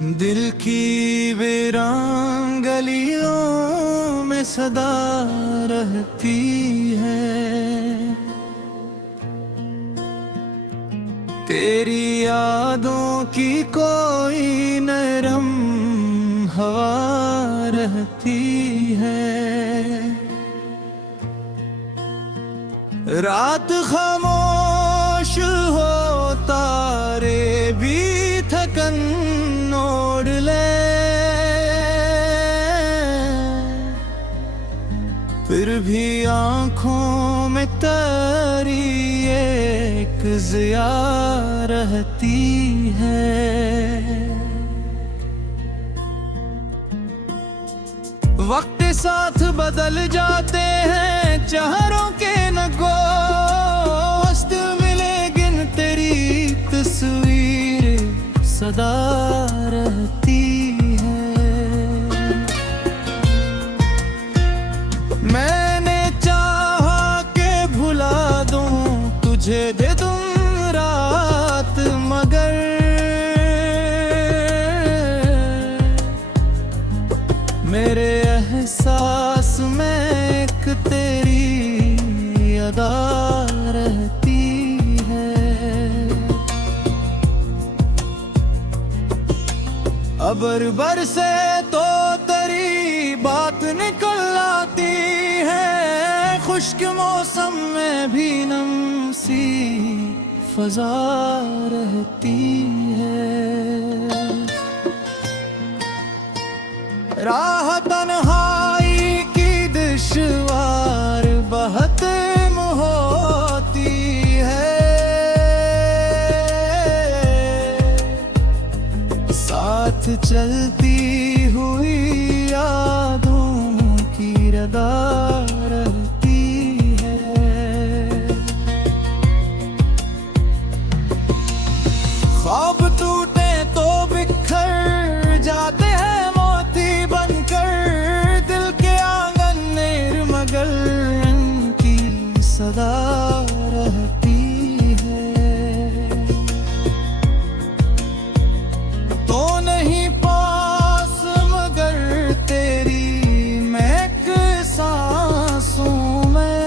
दिल की वीरान गलियों में सदा रहती है, तेरी यादों की कोई नरम हवा रहती है। रात खामोश हो, तारे भी थकन ओढ़ ले, फिर भी आँखों में तेरी एक ज़िया रहती है। वक्त के साथ बदल जाते हैं चेहरों के नगो, हस्त मिले गिन तेरी तस्वीर सदा रहती है। मैंने चाहा के भुला दूं तुझे दे दूं रात, मगर मेरे एहसास में एक तेरी अदा रहती है। अबर बरसे तो तेरी बात निकल आती है, खुश्क मौसम में भी नम सी फजा रहती है। राह तन्हाई की दुश्वार बहुत होती है, साथ चलती हुई यादों की रदा रहती है। ख्वाब टूटे तो बिखर जाते हैं मोती बनकर, दिल के आंगन निर्मगल की सदा रहती है। तो नहीं पास मगर तेरी महक सांसों में,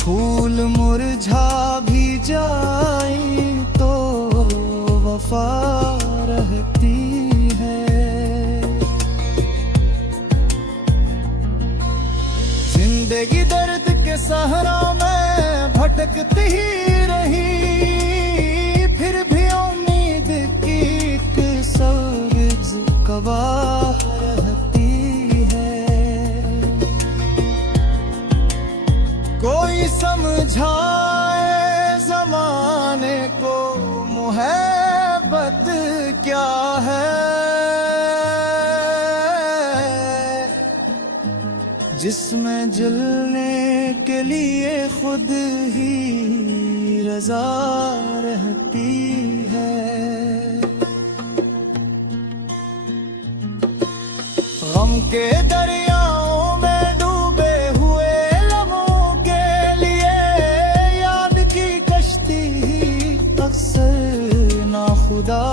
फूल मुरझा भी जाए तो वफा रहती है। जिंदगी दर्द के सहरा में भटकती ही रही, फिर भी उम्मीद की एक सब्ज़ कवा रहती है। कोई समझाए ज़माने को मोहब्बत क्या है, जिसमें जलने के लिए खुद ही रज़ा रहती है। गम के दरियाओं में डूबे हुए लम्हों के लिए याद की कश्ती अक्सर नाखुदा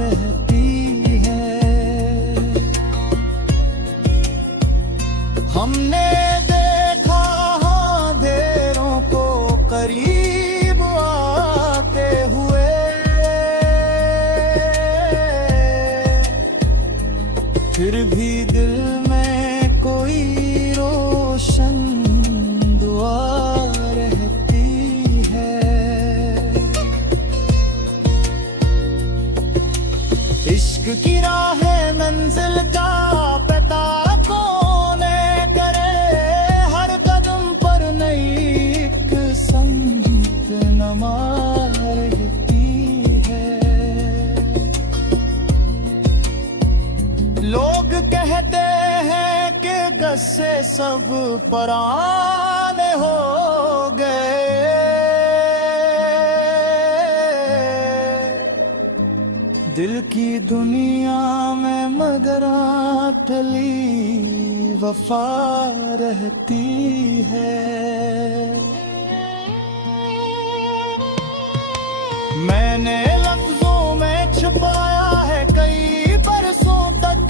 रहती है। हमने देखा अंधेरों को करीब आते हुए, फिर भी दिल में कोई रोशन दुआ रहती है। इश्क की राह मंजिल का पता कौन करे, हर कदम पर नई एक संत नमा रहती है। लोग कहते हैं कि गस्से सब पराने हो गए, दिल की दुनिया में मगर अटली वफा रहती है। मैंने लफ्जों में छुपाया है कई बरसों तक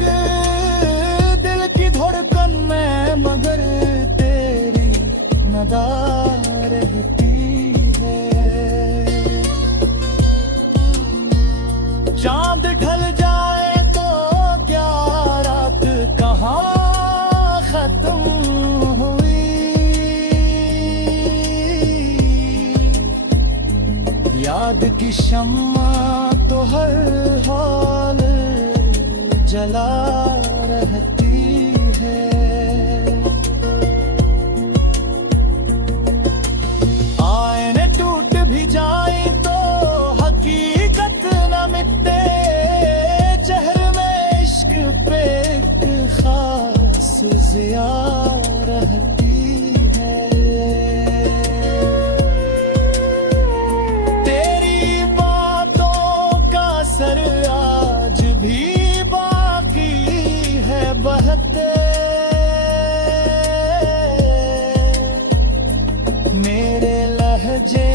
दिल की धड़कन में, मगर तेरी नदा रहती है। चांद ढल जाए तो क्या रात कहाँ खत्म हुई, याद की शम्मा तो हर हाल जला रहती है। आईने टूट भी जाए तो हकीकत न मिटते, चेहरे में इश्क पे एक खास ज़िया रहती है। तेरी बातों का असर आज भी बाकी है बहते, मेरे लहजे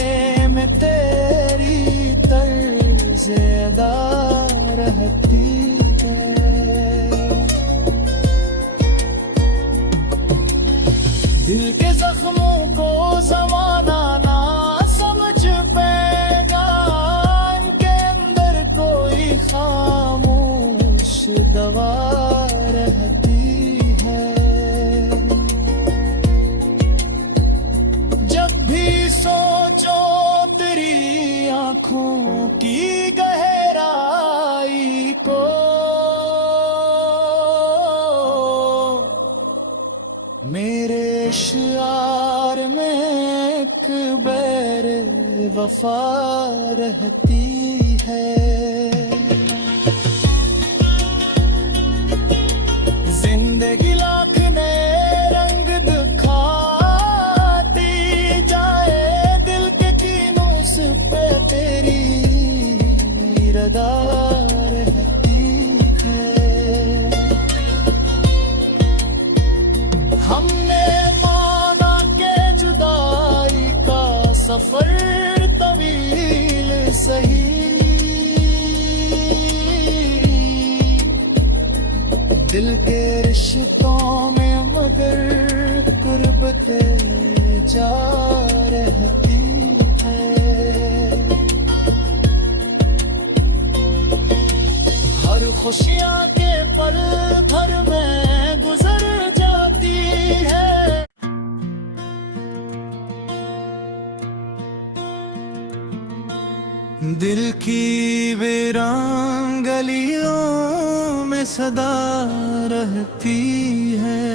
में तेरी तर्ज़े अदा रहती है। दिल के जख्मों को ज़माना ना समझ पाएगा, इनके अंदर कोई खामोश दवा रहती है। जब भी सोचो तेरी आंखों की गहराई को, मेरे इशार में एक बैर वफा रहती है। जिंदगी लाख नए रंग दिखाती जाए, दिल के कीनूस पे तेरी रदा रहती है। हमने माना के जुदाई का सफर तवील सही, दिल के रिश्तों में मगर गुर्बते जा रहती है। हर खुशियाँ के पल भर में गुजर जाती है। दिल की वीरान गलियों में सदा रहती है,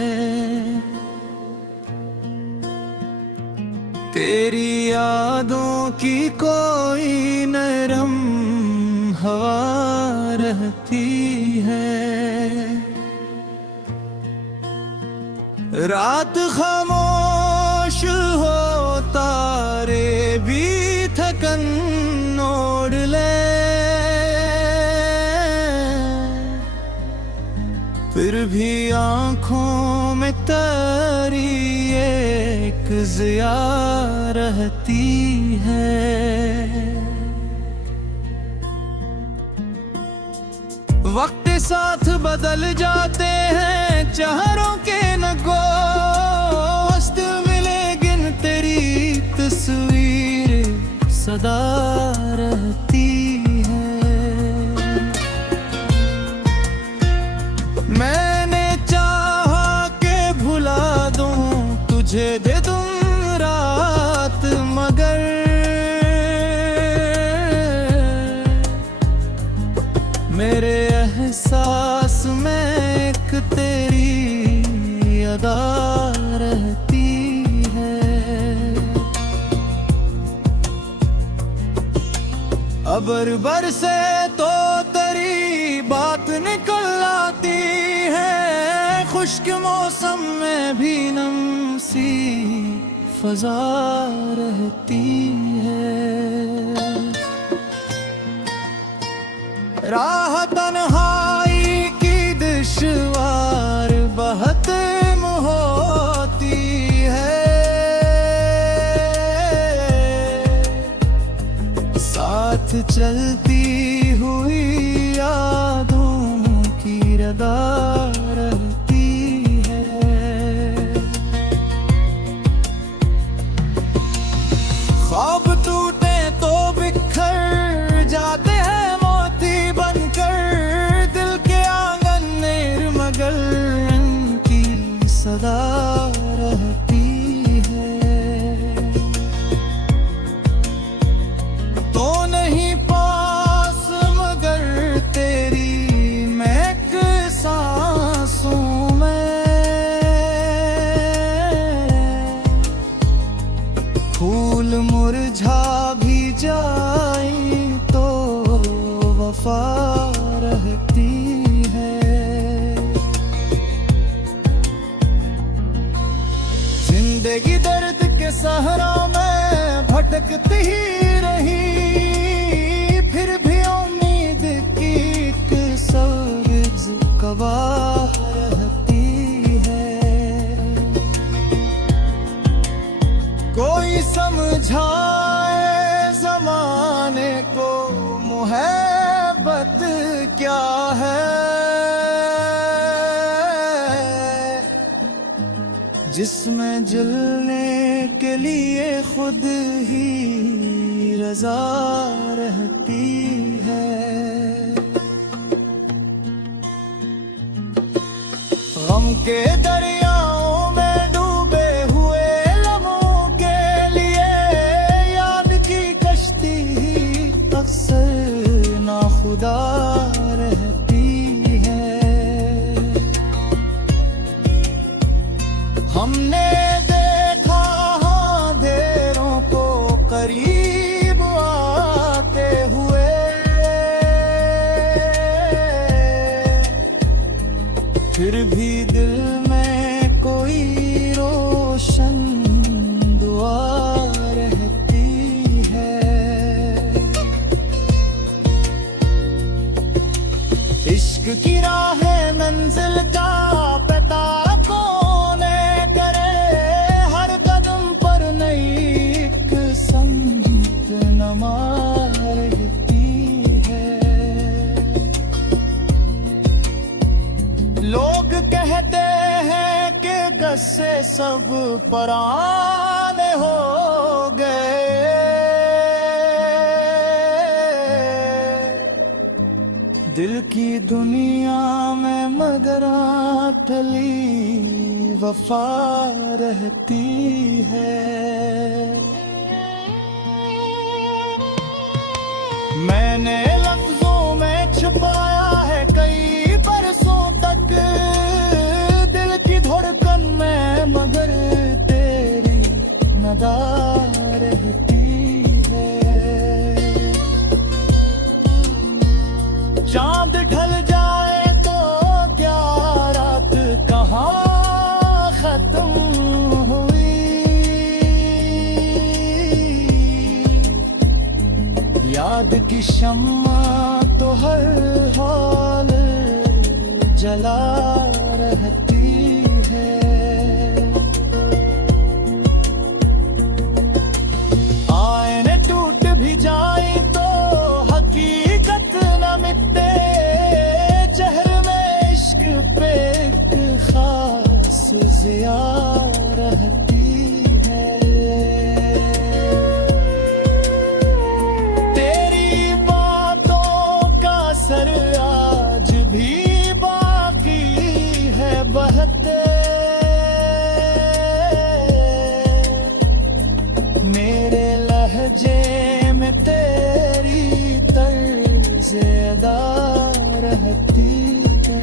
तेरी यादों की कोई नरम हवा रहती है। रात खामोश हो तारे भी थकन ओढ़ ले, फिर भी आंखों में तेरी एक ज़िया रहती है। वक्त साथ बदल जाते हैं चेहरों के नगो, हस्त मिले गिन तेरी तस्वीर सदा रहती है। मैंने चाहा के भुला दूं तुझे दे दूं रात, मगर मेरे एहसास में एक तेरी अदा रहती है। अबर बरसे तो तेरी बात निकल आती है, खुश्क मौसम में भी नम सी फजा रहती है। राह तन्हाई की दुश्वार बहुत होती है, साथ चलती हुई यादों की रदा रहती है। ख्वाब टूटे तो बिखर जाते हैं मोती बनकर, दिल के आंगन निर्मगल की सदा रहती है। तो नहीं पास मगर तेरी महक सांसों में, फूल मुरझा भी जाए तो वफा रहती है। जिंदगी दर्द के सहरा में भटकती ही रही, फिर भी उम्मीद की एक सब्ज़ कवा रहती है। कोई समझाए ज़माने को मोहब्बत क्या है, जिसमें जलने के लिए खुद ही रज़ा रहती है। गम के दरियाओं में डूबे हुए लम्हों के लिए याद की कश्ती ही अक्सर नाखुदा रहती है। हमने देखा अंधेरों को करीब आते हुए, फिर भी दिल में कोई रोशन दुआ रहती है। इश्क की राहें मंजिल का पता कौन करे, हर कदम पर नई एक संगत नमा रहती है। लोग कहते हैं कि कस्से सब पराने हो गए, दिल की दुनिया में मगर अटली वफा रहती है। मैंने लफ्जों में छुपाया है कई बरसों तक, दिल की धड़कन में मगर तेरी नदा रहती है। चांद ढल जाए तो क्या रात कहाँ खत्म हुई, याद की शम्मा तो हर हाल जला रहती है। आईने टूट भी जाए तो हकीकत न मिटते, चेहरे में इश्क पे एक खास ज़िया रहती है। तेरी बातों का असर आज भी बाकी है बहते, मेरे लहजे में तेरी तर्ज़ अदा रहती है।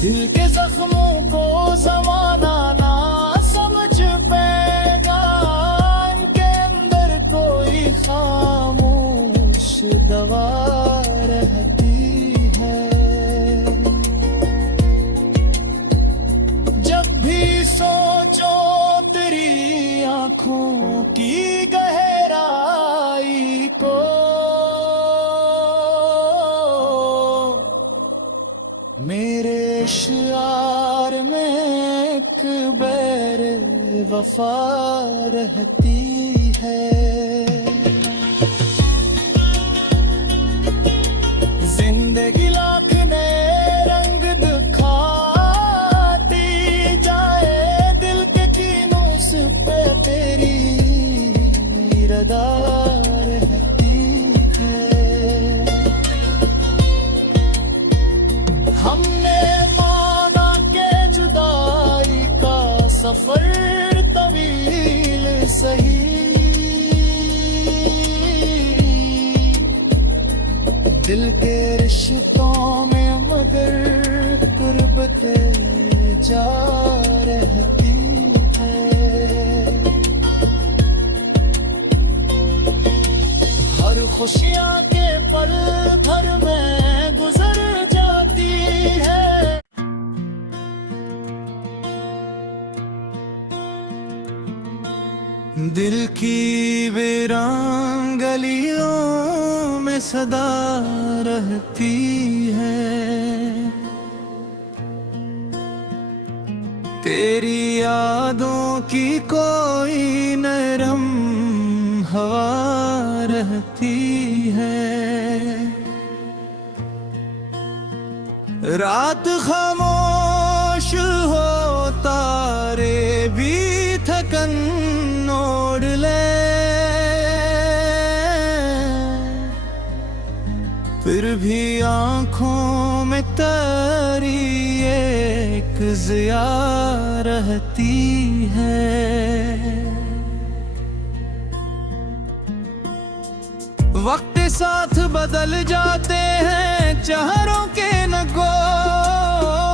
दिल के जख्मों को ज़माना ना समझ पाएगा, इनके अंदर कोई खामोश दवा रहती है। जब भी सोचो तेरी आँखों की गहराई को, मेरे शियार में एक बैर वफा रहती है। जिंदगी लाख नए रंग दिखाती जाए, दिल के कीनों से पे तेरी रदा रहती है। हमने माना के जुदाई का सफर तवील सही, दिल के रिश्तों में मगर गुर्बतें जा रहती है। हर खुशियाँ के पल भर में गुजर जाती है। दिल की वीरान गलियों में सदा रहती है, तेरी यादों की कोई नरम हवा रहती है। रात खामोश हो, तारे भी थकन ओढ़ ले, फिर भी आँखों में तेरी एक ज़िया रहती है। वक्त के साथ बदल जाते हैं चेहरों के नगो,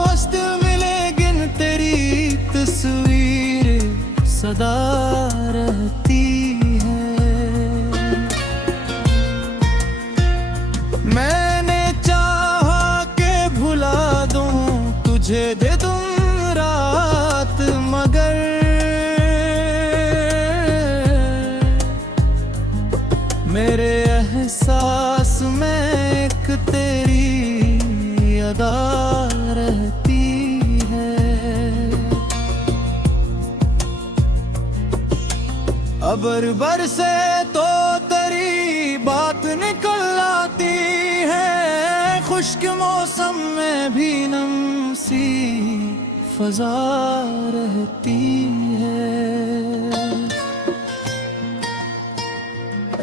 हस्त मिले गिन तेरी तस्वीर सदा रहती है। मैंने चाहा के भुला दूं तुझे दे दूं रात, मगर मेरे एहसास में एक तेरी अदा रहती है। अबर बरसे तो तेरी बात निकल आती है, खुश्क मौसम में भी नम सी फजा रहती है।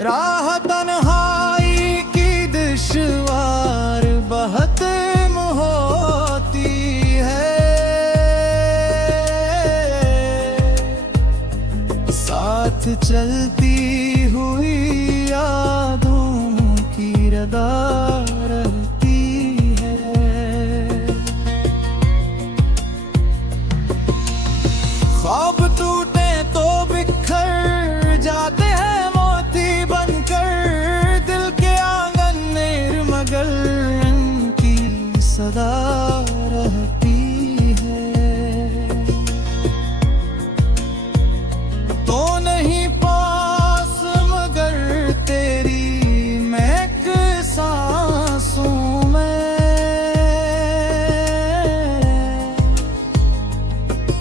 राह तन्हाई की दुश्वार बहुत होती है, साथ चलती हुई यादों की रदा रहती है। ख्वाब टूटे तो बिखर जाते हैं मोती बनकर, दिल के आंगन निर्मगल की सदा रहती है। तो नहीं पास मगर तेरी महक सांसों में,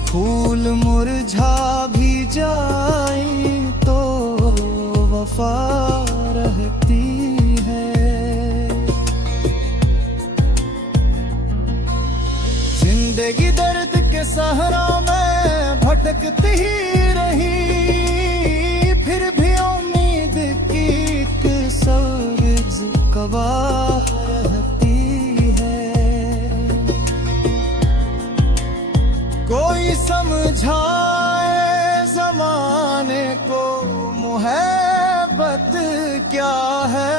फूल मुरझा भी जाए तो वफा रहती है। जिंदगी दर्द के सहरा में भटकती ही रही, फिर भी उम्मीद की एक सब्ज़ कवा रहती है। कोई समझाए ज़माने को मोहब्बत क्या है,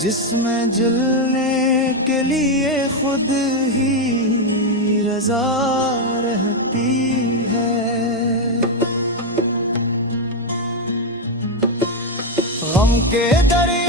जिसमें जलने के लिए खुद ही रज़ा रहती है। गम के दरिया